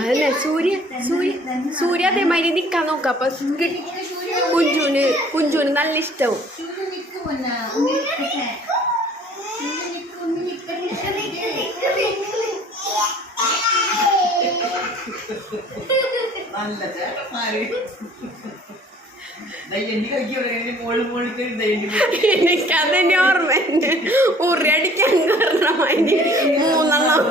അതന്നെ സൂര്യ അതേമാതിരി നിക്കാൻ നോക്കാം. അപ്പൊ കുഞ്ചുന് നല്ല ഇഷ്ടവും. എനിക്കതന്നെ ഓർമ്മ ഉറി അടിക്കാൻ കാരണം 3 മൂന്നെണ്ണം